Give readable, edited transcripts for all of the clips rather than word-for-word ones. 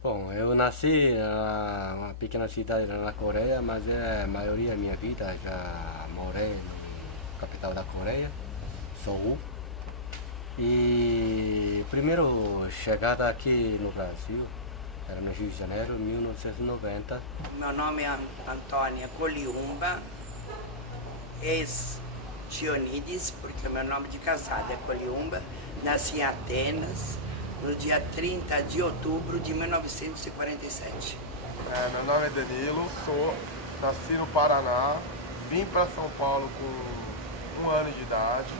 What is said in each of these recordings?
Bom, eu nasci numa pequena cidade na Coreia, mas a maioria da minha vida já morei na capital da Coreia, Seul. E primeiro chegada aqui no Brasil era no Rio de Janeiro, 1990. Meu nome é Antônia Coliumba, ex-Tionides, porque meu nome de casada é Coliumba. Nasci em Atenas no dia 30 de outubro de 1947. Meu nome é Danilo, nasci no Paraná, vim para São Paulo com 1 ano de idade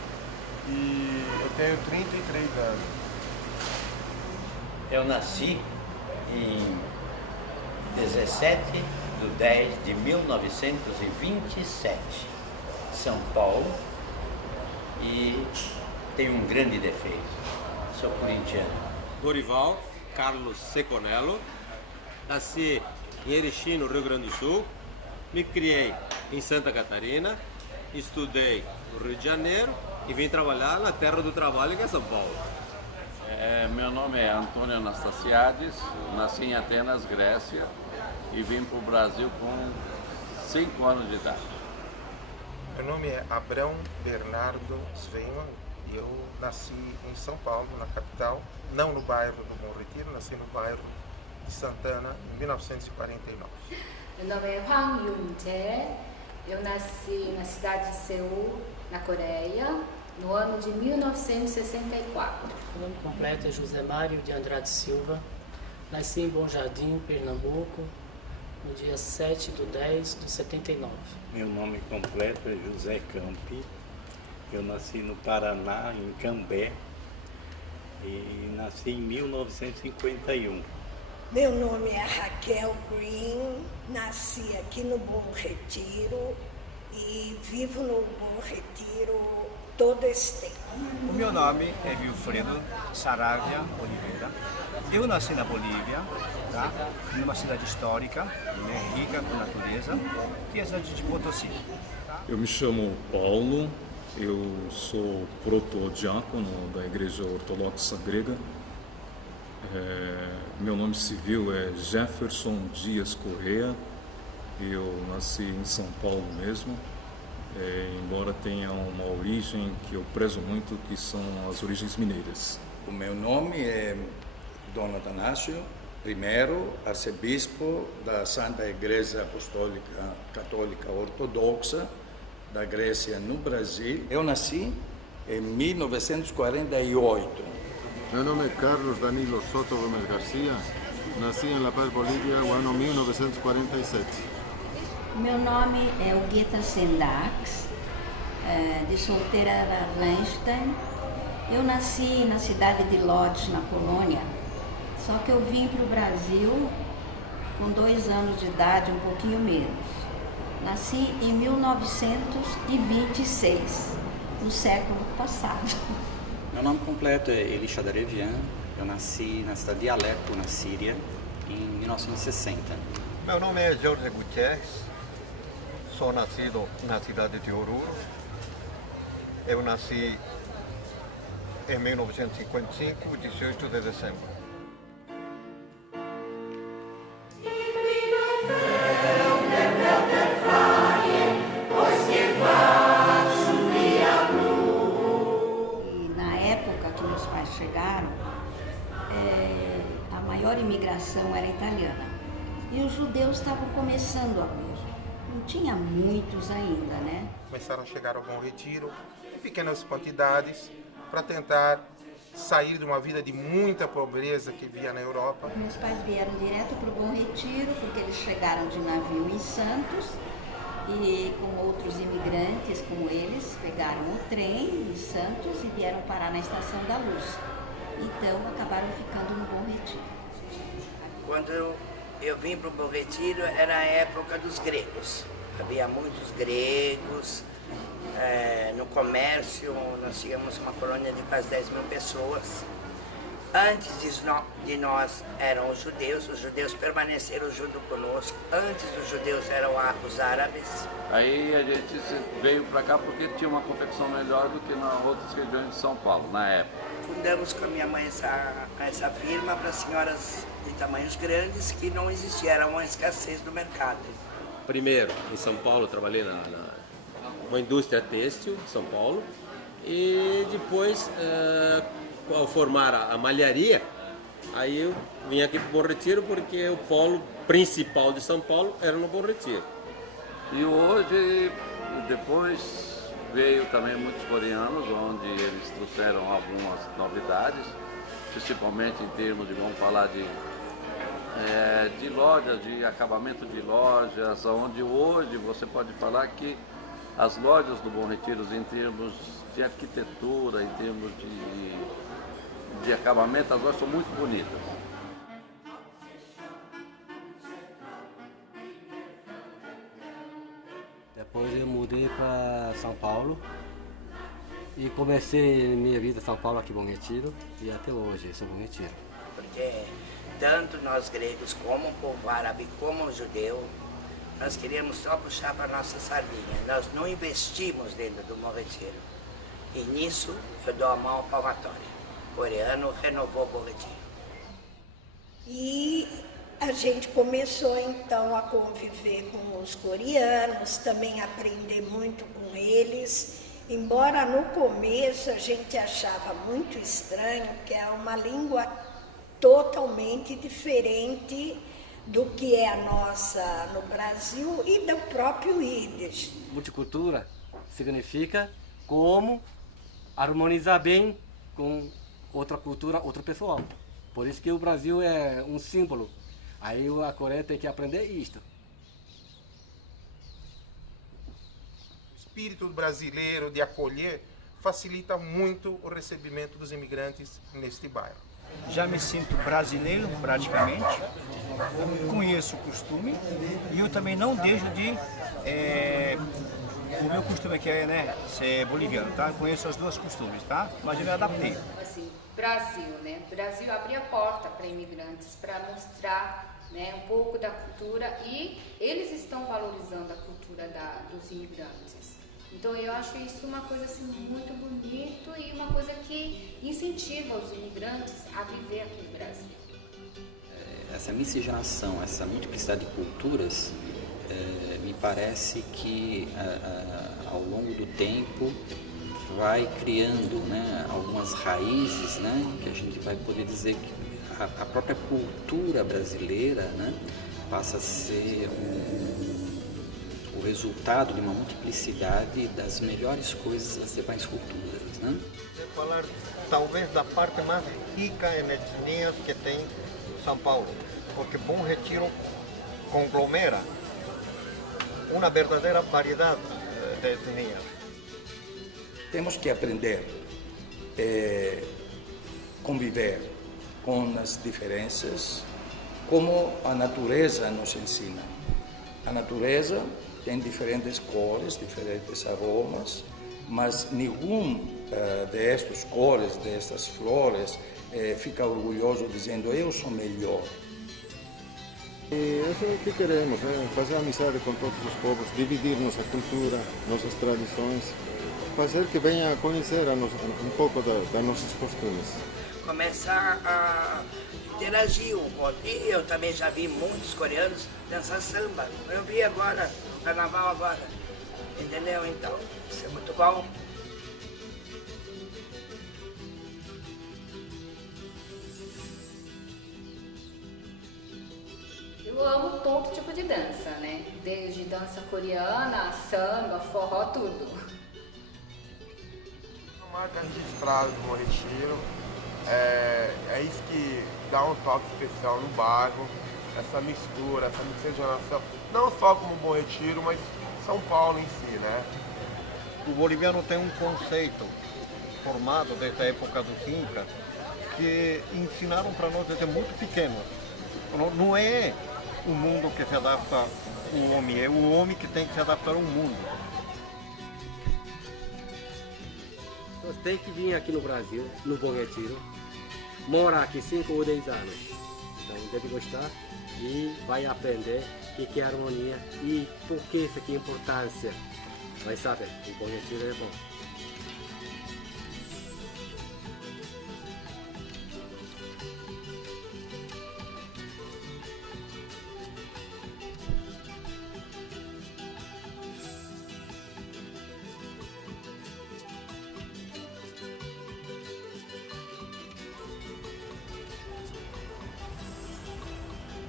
e eu tenho 33 anos. Eu nasci em 17/10/1927, São Paulo, e tenho um grande defeito, sou corintiano. Dorival Carlos Seconello, nasci em Erechim, no Rio Grande do Sul, me criei em Santa Catarina, estudei no Rio de Janeiro e vim trabalhar na terra do trabalho, que é São Paulo. Meu nome é Antônio Anastasiades, nasci em Atenas, Grécia, e vim para o Brasil com 5 anos de idade. Meu nome é Abrão Bernardo Sveiman e eu nasci em São Paulo, na capital, não no bairro do Bom Retiro, nasci no bairro de Santana em 1949. Meu nome é Hwang Yun-jae, eu nasci na cidade de Seul, na Coreia, no ano de 1964. Meu nome completo é José Mário de Andrade Silva, nasci em Bom Jardim, Pernambuco, no dia 7/10/79. Meu nome completo é José Campi, eu nasci no Paraná, em Cambé, e nasci em 1951. Meu nome é Raquel Green, nasci aqui no Bom Retiro e vivo no Bom Retiro todo esse tempo. O meu nome é Wilfredo Saravia Oliveira. Eu nasci na Bolívia, tá? Numa cidade histórica, né, rica com natureza, que é a cidade de Potosí. Tá? Eu me chamo Paulo, eu sou protodiácono da Igreja Ortodoxa Grega. Meu nome civil é Jefferson Dias Correa. Eu nasci em São Paulo mesmo. Embora tenha uma origem que eu prezo muito, que são as origens mineiras. O meu nome é Dom Atanásio, primeiro arcebispo da Santa Igreja Apostólica Católica Ortodoxa da Grécia no Brasil. Eu nasci em 1948. Meu nome é Carlos Danilo Soto Gomes Garcia, nasci em La Paz, Bolívia, no ano 1947. Meu nome é Hugueta Sendax, de solteira Rheinstein. Eu nasci na cidade de Lodz, na Polônia, só que eu vim para o Brasil com 2 anos de idade, um pouquinho menos. Nasci em 1926, no século passado. Meu nome completo é Elisha Darevian, eu nasci na cidade de Alepo, na Síria, em 1960. Meu nome é Jorge Gutierrez. Sou nascido na cidade de Oruro. Eu nasci em 1955, 18 de dezembro. E na época que meus pais chegaram, a maior imigração era italiana. E os judeus estavam começando a vir. Não tinha muitos ainda, né? Começaram a chegar ao Bom Retiro em pequenas quantidades para tentar sair de uma vida de muita pobreza que via na Europa. Meus pais vieram direto para o Bom Retiro porque eles chegaram de navio em Santos e com outros imigrantes como eles pegaram o trem em Santos e vieram parar na Estação da Luz. Então acabaram ficando no Bom Retiro. Quando eu vim para o Bom Retiro, era a época dos gregos. Havia muitos gregos. No comércio, nós tínhamos uma colônia de quase 10 mil pessoas. Antes de nós eram os judeus permaneceram junto conosco. Antes dos judeus eram os árabes. Aí a gente veio para cá porque tinha uma confecção melhor do que nas outras regiões de São Paulo, na época. Fundamos com a minha mãe essa firma para senhoras de tamanhos grandes, que não existia, era uma escassez do mercado. Primeiro, em São Paulo, eu trabalhei numa indústria têxtil em São Paulo. E depois, ao formar a malharia, aí eu vim aqui para o Bom Retiro, porque o polo principal de São Paulo era no Bom Retiro. E hoje, depois, veio também muitos coreanos, onde eles trouxeram algumas novidades, principalmente em termos de, vamos falar de lojas, de acabamento de lojas, onde hoje você pode falar que as lojas do Bom Retiro, em termos de arquitetura, em termos de acabamento, as lojas são muito bonitas. Depois eu mudei para São Paulo e comecei minha vida em São Paulo aqui em Bom Retiro e até hoje sou Bom Retiro. Porque tanto nós gregos como o povo árabe, como o judeu, nós queríamos só puxar para a nossa sardinha. Nós não investimos dentro do Bom Retiro. E nisso eu dou a mão ao palmatória. O coreano renovou o Bom Retiro. E a gente começou então a conviver com os coreanos, também aprender muito com eles. Embora no começo a gente achava muito estranho, que é uma língua totalmente diferente do que é a nossa no Brasil e do próprio Yiddish. Multicultura significa como harmonizar bem com outra cultura, outro pessoal. Por isso que o Brasil é um símbolo. Aí a Coreia tem que aprender isto. O espírito brasileiro de acolher facilita muito o recebimento dos imigrantes neste bairro. Já me sinto brasileiro praticamente, conheço o costume e eu também não deixo de... o meu costume aqui é, né, ser boliviano, tá? Conheço as duas costumes, tá? Mas eu me adaptei. Assim, Brasil, né? Brasil abre a porta para imigrantes, para mostrar, né, um pouco da cultura, e eles estão valorizando a cultura dos imigrantes. Então eu acho isso uma coisa assim, muito bonito e uma coisa que incentiva os imigrantes a viver aqui no Brasil. Essa miscigenação, essa multiplicidade de culturas, me parece que ao longo do tempo vai criando, né, algumas raízes, né, que a gente vai poder dizer que a própria cultura brasileira, né, passa a ser o resultado de uma multiplicidade das melhores coisas, das demais culturas, né? Vou falar talvez da parte mais rica em etnias que tem São Paulo, porque Bom Retiro conglomera uma verdadeira variedade de etnias. Temos que aprender a conviver com as diferenças, como a natureza nos ensina. A natureza tem diferentes cores, diferentes aromas, mas nenhum destas cores, destas flores, fica orgulhoso dizendo eu sou melhor. E isso é o que queremos, fazer amizade com todos os povos, dividir nossa cultura, nossas tradições, fazer que venha a conhecer um pouco das nossas costumes. Começar a interagir um pouco. E eu também já vi muitos coreanos dançar samba. Eu vi agora, no carnaval agora. Entendeu? Então, isso é muito bom. Eu amo todo tipo de dança, né? Desde dança coreana, samba, forró, tudo. Uma marca registrada do Bom Retiro, é isso que dá um toque especial no bairro, essa mistura, essa miscigenação, não só como Bom Retiro, mas São Paulo em si, né? O boliviano tem um conceito formado desde a época dos Incas que ensinaram para nós desde muito pequenos. Não é o mundo que se adapta ao homem, é o homem que tem que se adaptar ao mundo. Você tem que vir aqui no Brasil, no Bom Retiro, mora aqui 5 ou 10 anos. Então deve gostar e vai aprender o que é harmonia e por que isso aqui é importância. Vai saber, o Bom Retiro é bom.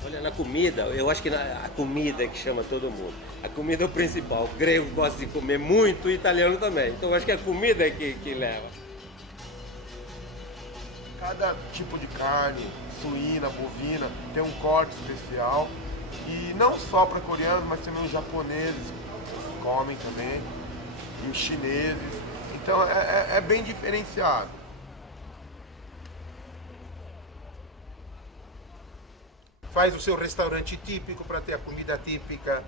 Olha, na comida, eu acho que a comida é que chama todo mundo. A comida é o principal. O grego gosta de comer muito, o italiano também. Então eu acho que a comida é que leva. Cada tipo de carne, suína, bovina, tem um corte especial. E não só para coreanos, mas também os japoneses comem também. E os chineses. Então é bem diferenciado. Faz o seu restaurante típico para ter a comida típica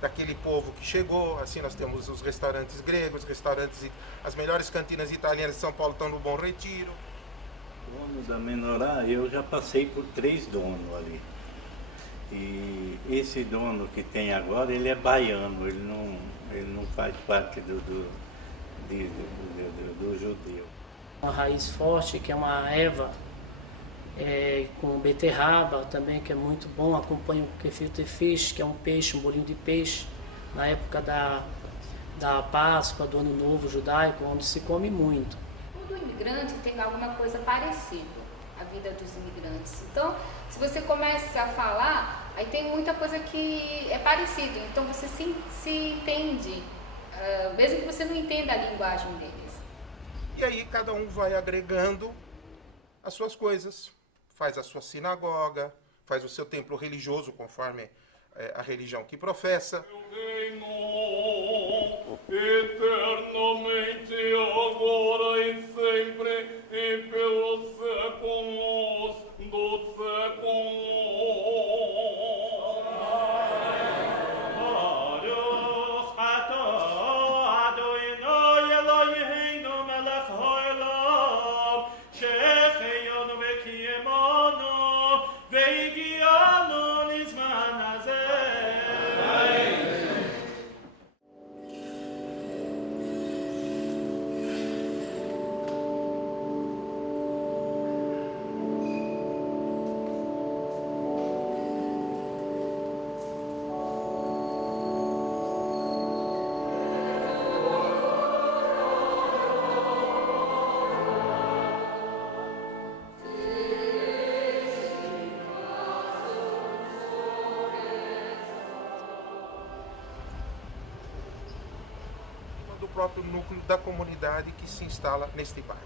daquele povo que chegou. Assim nós temos os restaurantes gregos, as melhores cantinas italianas de São Paulo estão no Bom Retiro. Dono da Menorá, eu já passei por 3 donos ali. E esse dono que tem agora, ele é baiano, ele não faz parte do judeu. Uma raiz forte, que é uma erva, com beterraba também, que é muito bom, acompanha o gefilte fish, que é um peixe, um bolinho de peixe, na época da Páscoa, do Ano Novo Judaico, onde se come muito. Todo imigrante tem alguma coisa parecida, a vida dos imigrantes. Então, se você começa a falar, aí tem muita coisa que é parecida, então você se entende, mesmo que você não entenda a linguagem deles. E aí cada um vai agregando as suas coisas. Faz a sua sinagoga, faz o seu templo religioso conforme a religião que professa. Eternamente, agora e sempre, e pelos séculos dos séculos. Do próprio núcleo da comunidade que se instala neste bairro.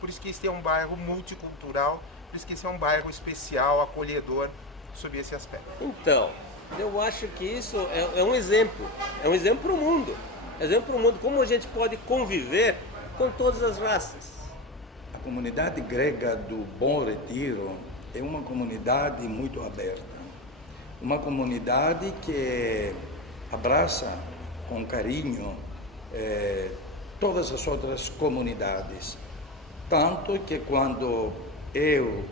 Por isso que este é um bairro multicultural, por isso que esse é um bairro especial, acolhedor, sob esse aspecto. Então, eu acho que isso é um exemplo para o mundo. Exemplo para o mundo, como a gente pode conviver com todas as raças. A comunidade grega do Bom Retiro é uma comunidade muito aberta. Uma comunidade que abraça com carinho todas as outras comunidades. Tanto que quando eu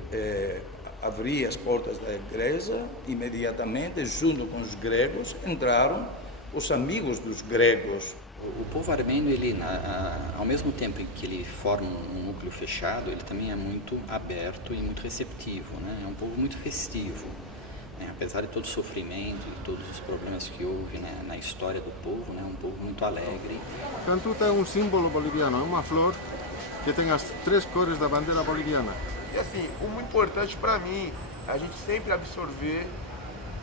abri as portas da igreja, imediatamente, junto com os gregos, entraram os amigos dos gregos. O povo armênio, ele, ao mesmo tempo que ele forma um núcleo fechado, ele também é muito aberto e muito receptivo, né? É um povo muito festivo. Apesar de todo o sofrimento e todos os problemas que houve, né, na história do povo, né, um povo muito alegre. Cantuta é um símbolo boliviano, é uma flor que tem as 3 cores da bandeira boliviana. E assim, o muito importante para mim é a gente sempre absorver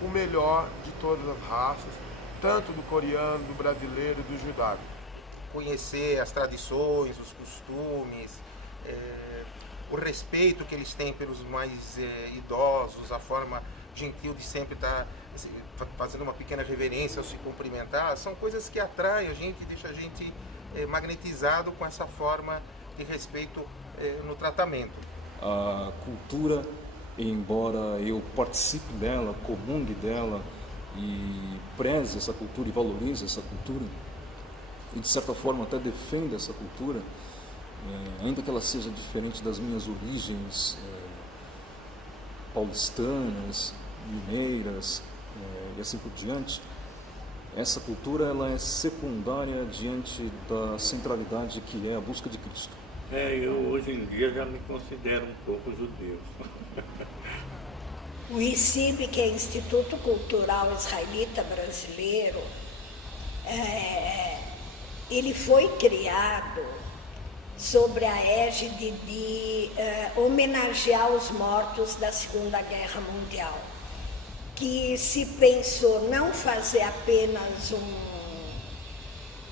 o melhor de todas as raças, tanto do coreano, do brasileiro, do judaico. Conhecer as tradições, os costumes, o respeito que eles têm pelos mais idosos, a forma gentil de sempre estar fazendo uma pequena reverência ao se cumprimentar, são coisas que atraem a gente e deixam a gente magnetizado com essa forma de respeito no tratamento. A cultura, embora eu participe dela, comungue dela e preze essa cultura e valorize essa cultura, e de certa forma até defenda essa cultura, ainda que ela seja diferente das minhas origens paulistanas, mineiras e assim por diante, essa cultura ela é secundária diante da centralidade que é a busca de Cristo. Eu hoje em dia já me considero um pouco judeu. O ICIB, que é Instituto Cultural Israelita Brasileiro, ele foi criado sobre a égide de homenagear os mortos da Segunda Guerra Mundial, que se pensou não fazer apenas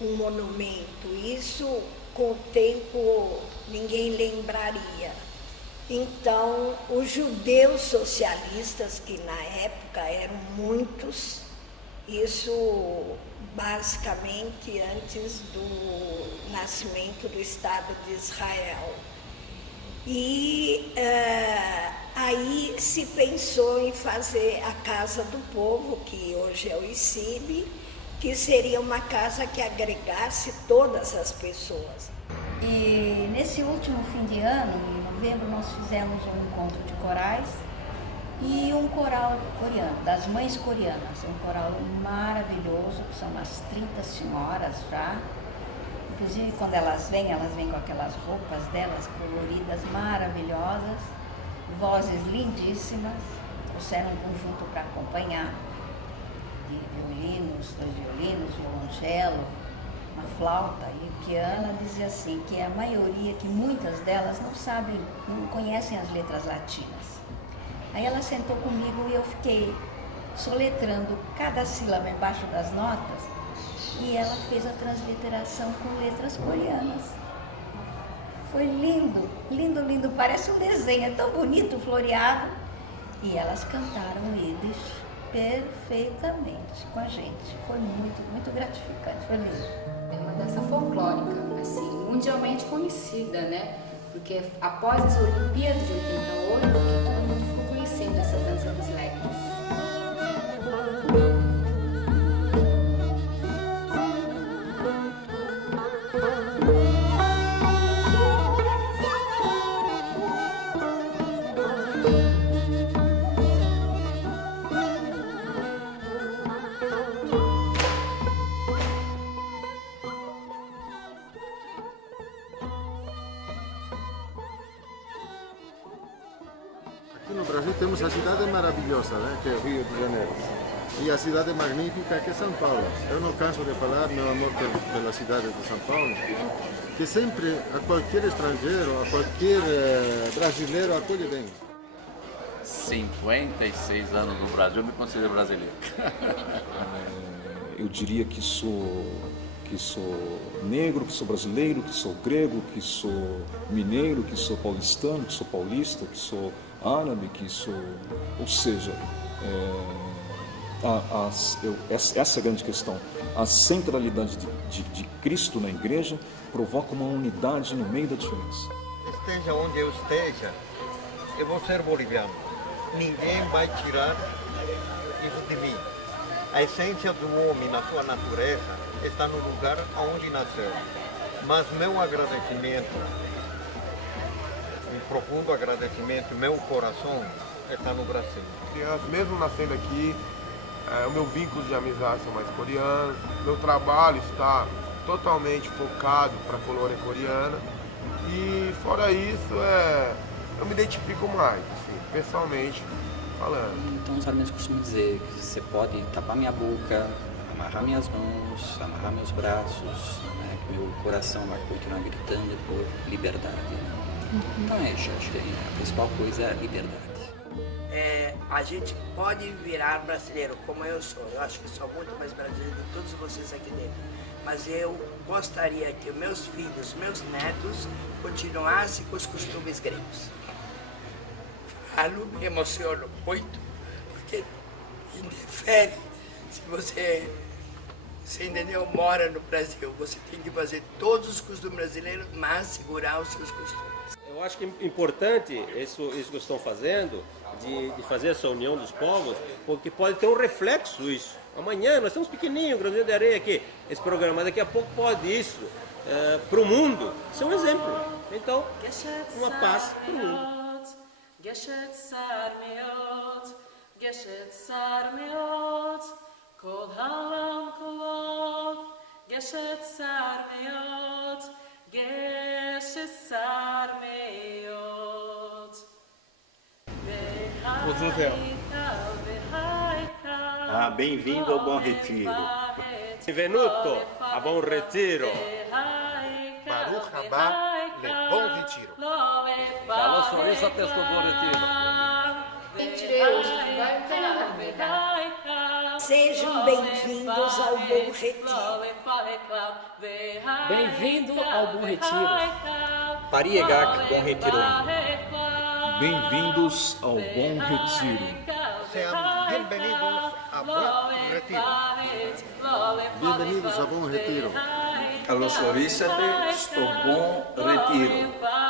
um monumento, isso com o tempo ninguém lembraria. Então, os judeus socialistas, que na época eram muitos, isso basicamente antes do nascimento do Estado de Israel. E aí se pensou em fazer a Casa do Povo, que hoje é o ICIB, que seria uma casa que agregasse todas as pessoas. E nesse último fim de ano, em novembro, nós fizemos um encontro de corais e um coral coreano, das mães coreanas, um coral maravilhoso, que são umas 30 senhoras já. Inclusive, quando elas vêm com aquelas roupas delas coloridas, maravilhosas, vozes lindíssimas, trouxeram um conjunto para acompanhar, de violinos, 2 violinos, violoncelo, uma flauta, e o que a Ana dizia assim, que a maioria, que muitas delas não sabem, não conhecem as letras latinas. Aí ela sentou comigo e eu fiquei soletrando cada sílaba embaixo das notas, e ela fez a transliteração com letras coreanas. Foi lindo, lindo, lindo, parece um desenho, é tão bonito, floreado. E elas cantaram Yiddish perfeitamente com a gente. Foi muito, muito gratificante, foi lindo. É uma dança folclórica, assim, mundialmente conhecida, né? Porque após as Olimpíadas de 88, que todo mundo ficou conhecendo essa dança dos leques. No Brasil temos a cidade maravilhosa, né, que é o Rio de Janeiro, e a cidade magnífica que é São Paulo. Eu não canso de falar meu amor pela cidade de São Paulo, que sempre a qualquer estrangeiro, a qualquer brasileiro acolhe bem. 56 anos no Brasil, eu me considero brasileiro. Eu diria que sou negro, que sou brasileiro, que sou grego, que sou mineiro, que sou paulistano, que sou paulista, que sou árabe, que sou... Ou seja, essa é a grande questão. A centralidade de Cristo na igreja provoca uma unidade no meio da diferença. Esteja onde eu esteja, eu vou ser boliviano. Ninguém vai tirar isso de mim. A essência do homem na sua natureza está no lugar onde nasceu. Mas meu agradecimento, um profundo agradecimento, meu coração está no Brasil. Mesmo nascendo aqui, o meu vínculo de amizade são mais coreanos, meu trabalho está totalmente focado para a colônia coreana e fora isso eu me identifico mais, assim, pessoalmente falando. Então os armênios costumam dizer que você pode tapar minha boca, amarrar minhas mãos, amarrar meus braços, né, que meu coração vai continuar gritando por liberdade. Então é isso, acho que a principal coisa é a liberdade. A gente pode virar brasileiro, como eu sou. Eu acho que sou muito mais brasileiro do que todos vocês aqui dentro. Mas eu gostaria que meus filhos, meus netos, continuassem com os costumes gregos. Falo, me emociono muito, porque interfere. Se você entendeu, mora no Brasil, você tem que fazer todos os costumes brasileiros, mas segurar os seus costumes. Eu acho que é importante isso que estão fazendo, de fazer essa união dos povos, porque pode ter um reflexo isso. Amanhã nós estamos pequenininhos, grãozinho de areia aqui, esse programa, daqui a pouco pode isso, para o mundo, ser um exemplo. Então, uma paz para o mundo. Geshet Sarmeot, Geshet Sarmeot, Kol Halam Kolov, Geshet Sarmeot, Geshet Sarmeot. Bem-vindo ao Bom Retiro. Benvenuto a Bom Retiro. Baruch Haba le Bom Retiro. Fala Sorissa Texto Bom Retiro. Sejam bem-vindos ao Bom Retiro. Bem-vindo ao Bom Retiro. Pariegak Bom Retiro. Bem-vindos ao Bom Retiro. Sean bienvenidos a Bom Retiro. Bem-vindos a Bom Retiro. A los Lorícetes do Bom Retiro.